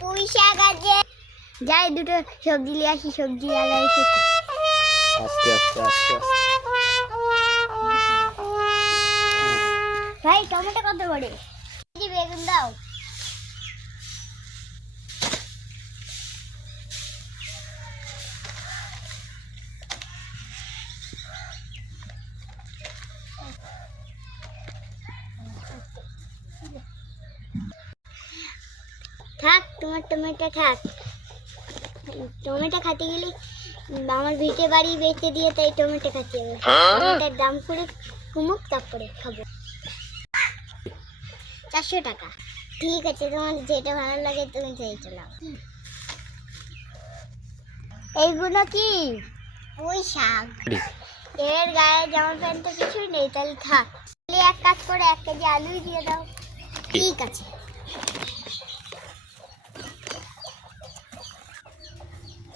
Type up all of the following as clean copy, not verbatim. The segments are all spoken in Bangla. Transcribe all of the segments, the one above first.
পুঁই শাক আছে। যাই দুটো সবজি নিয়ে আসি, সবজি আলা এসে। আস্তে আস্তে আস্তে আস্তে। ভাই টমেটো কত করে? বেগুন দাও। থাক, তোমার টমেটো থাক। টমেটো খেতে গেলে আমার ভিটে বাড়ি বেচে দিয়ে তাই টমেটো খাচ্ছি। টমেটোর দাম করে কমুক তারপরে খাবো। 400 টাকা। ঠিক আছে, তোমার যেটা ভালো লাগে তুমি সেইটা নাও। এইগুলো কি? পুঁই শাক। এর গায়ে জামা প্যান্ট তো কিছুই নেই, তাহলে থাক। এক কাজ করে 1 কেজি আলুই দিয়ে দাও। ঠিক আছে।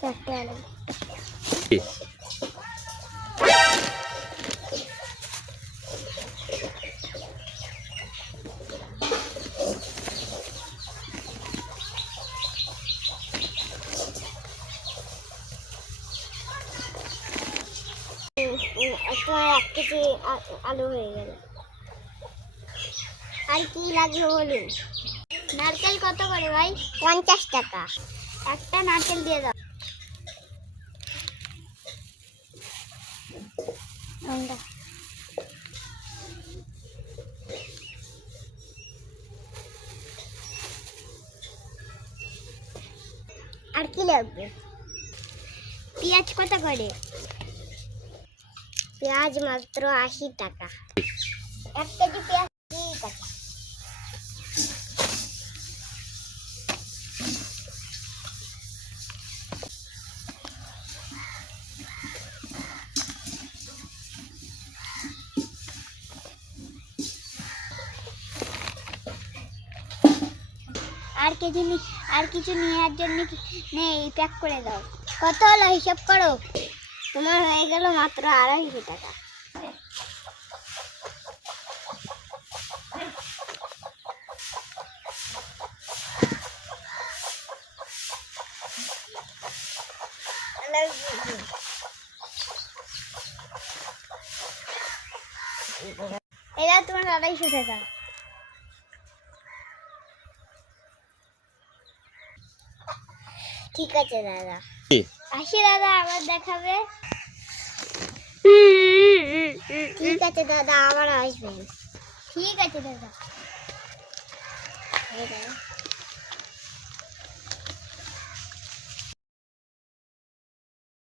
চারটে আলু। তোমার 1 কেজি আলু হয়ে গেল। আর কি লাগবে বলুন? নারকেল কত করে ভাই? 50 টাকা। একটা নারকেল দিয়ে দাও। আর কি লাগবে? পেঁয়াজ কত করে? পেঁয়াজ মাত্র 80 টাকা। 1 কেজি পেঁয়াজ। ঠিক আছে। আর কিছু নেওয়ার জন্য নেই, প্যাক করে দাও। কত হলো হিসাব করো। তোমার হয়ে গেল মাত্র 250 টাকা। এটা তোমার 250 টাকা। ঠিক আছে দাদা। আসি দাদা, আবার দেখাবে। ঠিক আছে দাদা, আবার আসবেন। ঠিক আছে দাদা।